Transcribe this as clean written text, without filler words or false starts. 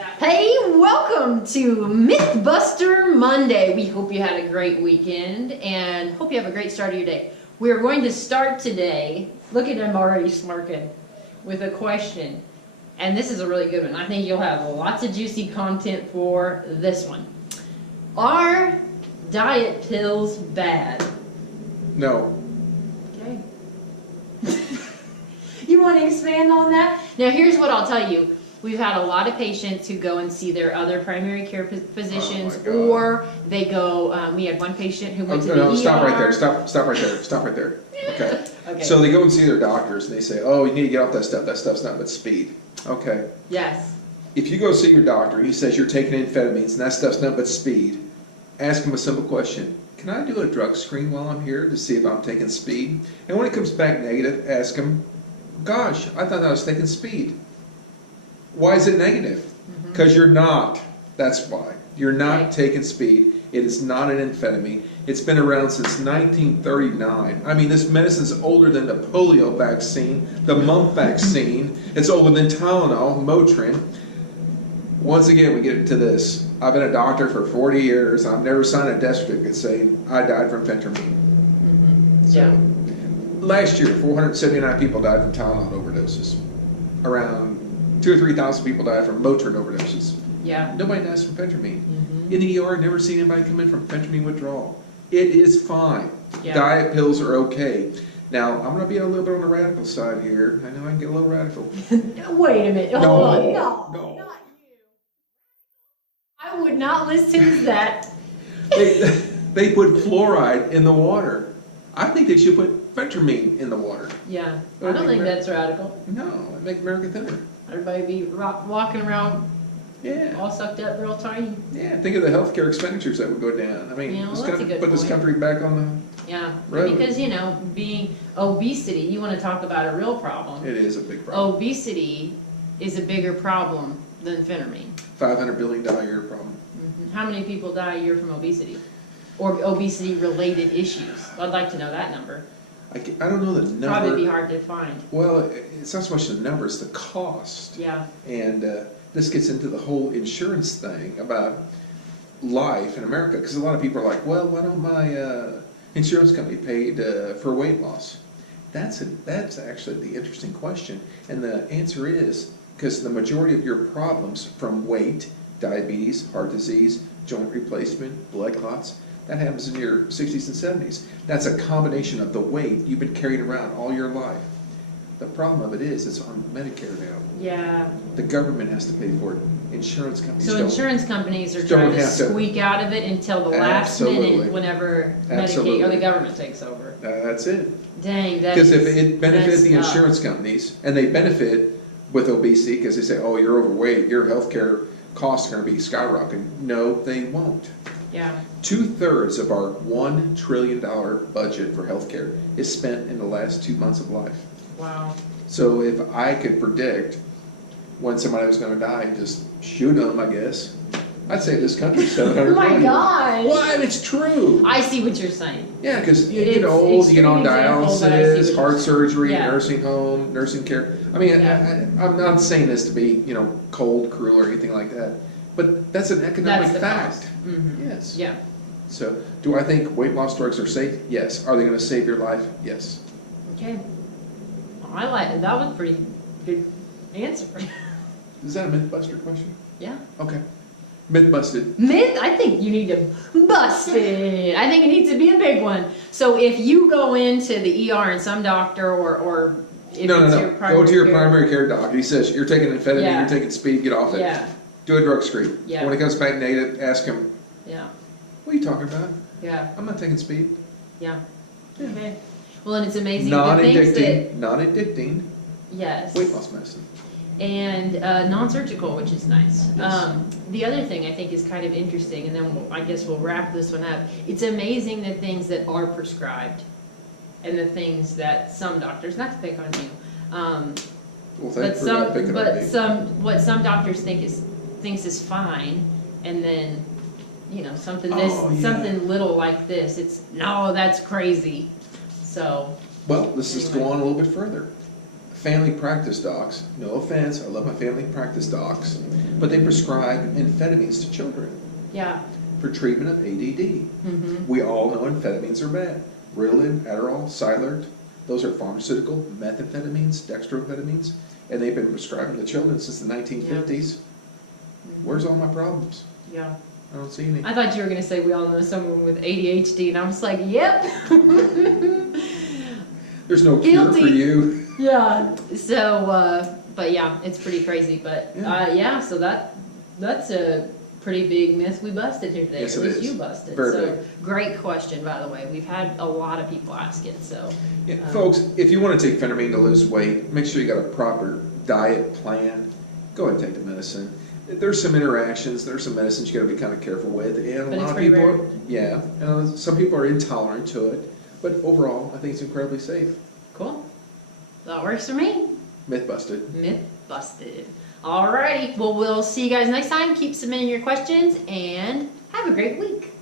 Hey, welcome to Mythbuster Monday. We hope you had a great weekend and hope you have a great start of your day. We're going to start today, look at him already smirking, with a question. And this is a really good one. I think you'll have lots of juicy content for this one. Are diet pills bad? No. Okay. You want to expand on that? Now here's what I'll tell you. We've had a lot of patients who go and see their other primary care physicians, or they go, we had one patient who went to the ER. Stop right there, stop right there, stop right there. Okay. Okay. So they go and see their doctors and they say, oh, you need to get off that stuff's not but speed. Okay. Yes. If you go see your doctor and he says you're taking amphetamines and that stuff's not but speed, ask him a simple question. Can I do a drug screen while I'm here to see if I'm taking speed? And when it comes back negative, ask him, gosh, I thought I was taking speed. Why is it negative? Because you're not. That's why. You're not taking speed. It is not an amphetamine. It's been around since 1939. I mean, this medicine's older than the polio vaccine, the mump vaccine. It's older than Tylenol, Motrin. Once again, we get into this. I've been a doctor for 40 years. I've never signed a death certificate saying I died from phentermine. So, last year, 479 people died from Tylenol overdoses. Around 2,000 or 3,000 people died from Motrin overdoses. Yeah. Nobody dies from phentermine. In the ER, never seen anybody come in from phentermine withdrawal. It is fine. Yeah. Diet pills are okay. Now, I'm going to be a little bit on the radical side here. I know I can get a little radical. Wait a minute. No, Hold on. no. Not you. I would not listen to that. They put fluoride in the water. I think they should put phentermine in the water. Yeah. I don't think that's radical. No, it make America thinner. Everybody be walking around Yeah. all sucked up real tiny. Yeah, think of the healthcare expenditures that would go down. I mean, Yeah, well, it's that's gonna a good put this point. country back on Yeah. Road. Because, you know, being obesity, you want to talk about a real problem. the... It is a big problem. Obesity is a bigger problem than phentermine. $500 billion a year problem. How many people die a year from obesity? Or obesity-related issues? I'd like to know that number. I don't know the number. Probably be hard to find. Well, it's not so much the number, it's the cost. Yeah. And this gets into the whole insurance thing about life in America, because a lot of people are like, well, why don't my insurance company pay for weight loss? That's actually the interesting question. And the answer is, because the majority of your problems from weight, diabetes, heart disease, joint replacement, blood clots, that happens in your 60s and 70s. That's a combination of the weight you've been carrying around all your life. The problem of it is it's on Medicare now. Yeah. The government has to pay for it. Insurance companies So don't. insurance companies are trying to have to. squeak out of it until the last Absolutely. minute whenever Absolutely. Medicaid or the government takes over. That's it. Dang, that Because is if it benefits the messed up. insurance companies, and they benefit with obesity because they say, oh, you're overweight, your healthcare costs are going to be skyrocketing. No, they won't. Yeah. 2/3 of our $1 trillion budget for healthcare is spent in the last 2 months of life. Wow. So if I could predict when somebody was going to die and just shoot them, I guess, I'd say this country's 700 Oh my million. gosh. What? It's true. I see what you're saying. Yeah, because you It's get old, you get on extreme example, but I see what dialysis, you're heart saying. surgery, Yeah. nursing home, nursing care. I mean, Yeah. I'm not saying this to be, cold, cruel, or anything like that, but that's an economic That's the fact. cost. Yes. Yeah. So, do I think weight loss drugs are safe? Yes. Are they going to save your life? Yes. Okay. I like that was a pretty good answer. Is that a Mythbuster question? Yeah. Okay. Myth busted. Myth, I think you need to bust it. I think it needs to be a big one. So if you go into the ER and some doctor or if No. it's your primary Go to your care- primary care doc. He says, you're taking amphetamine, Yeah. you're taking speed, get off it. Yeah. Do a drug screen. Yeah. When it comes back negative, ask him, Yeah. what are you talking about? Yeah. I'm not taking speed. Yeah. Okay. Well, and it's amazing the things that Non-addicting yes. weight loss medicine. And non-surgical, which is nice. Yes. The other thing I think is kind of interesting, and then I guess we'll wrap this one up. It's amazing the things that are prescribed, and the things that some doctors, not to pick on you, Well, thanks for not picking on me. what some doctors thinks is fine, and then something something little like this, no, that's crazy. So Well, let's just go on a little bit further. family practice docs, no offense, I love my family practice docs, but they prescribe amphetamines to children Yeah. for treatment of ADD. We all know amphetamines are bad. Ritalin, Adderall, Cylert, those are pharmaceutical methamphetamines, dextroamphetamines, and they've been prescribing to children since the 1950s. Where's all my problems? Yeah. I don't see any. I thought you were going to say we all know someone with ADHD, and I was like, yep. There's no cure for Guilty. you. Yeah. So, but yeah, it's pretty crazy. But yeah, so that's a pretty big myth we busted here today. Yes, At it least is. you busted. Very so big. great question, by the way. We've had a lot of people ask it. So Yeah, folks, if you want to take phentermine to lose weight, make sure you got a proper diet plan. Go ahead and take the medicine. There's some interactions, there's some medicines you got to be kind of careful with, and But a it's lot of pretty people, rare. yeah, some people are intolerant to it, but overall, I think it's incredibly safe. cool. That works for me. Myth busted. Myth busted. Alrighty. Well, we'll see you guys next time. Keep submitting your questions and have a great week.